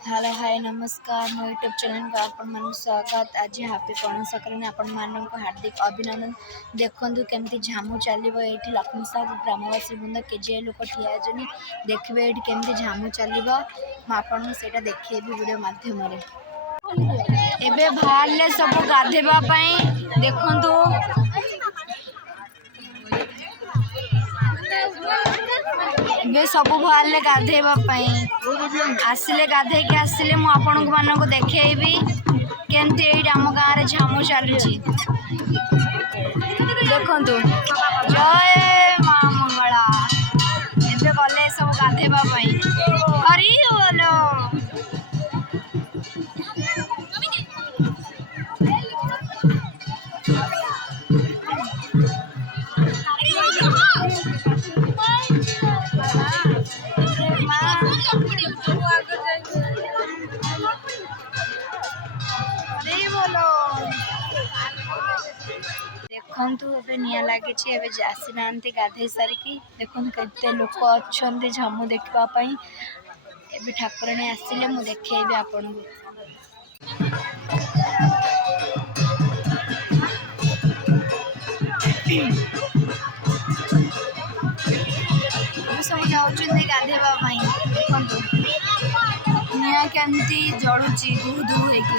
Hello hi नमस्कार मो YouTube channel का आपण मन स्वागत। आज हापी पणा संक्रांति आपण मान को हार्दिक अभिनंदन। देखंतु केमती झामु चलिबो एठी लक्ष्मी सागर ग्रामवासी बृंद केजे लोक ठिया जनी देखबे एठी केमती झामु चलिबो म आपण सेटा देखिएबी वीडियो माध्यम रे। एबे बाहरले सब गाधेबा पई देखंतु बे सब बाहरले गाधेबा पई आसिले गाधे के आसिले मु आपन को मान को देखेबी केमती एई आम गाँव रे झामु चलुची। देखंतु जय मां मंगला एबे गले सब गाधेबा पई हरि बोलो। देखंतु एबे निया लागे छी एबे जासी नांती गाधे सारिकी देखंतु केते लोक अछंती झामु देखबा पई। एबे ठाकुराणी आसिले मु देखेबी आपन को। सब जाउछंती गाधेबा पई देखंतु निया केंती जळुची दू दू हेकी।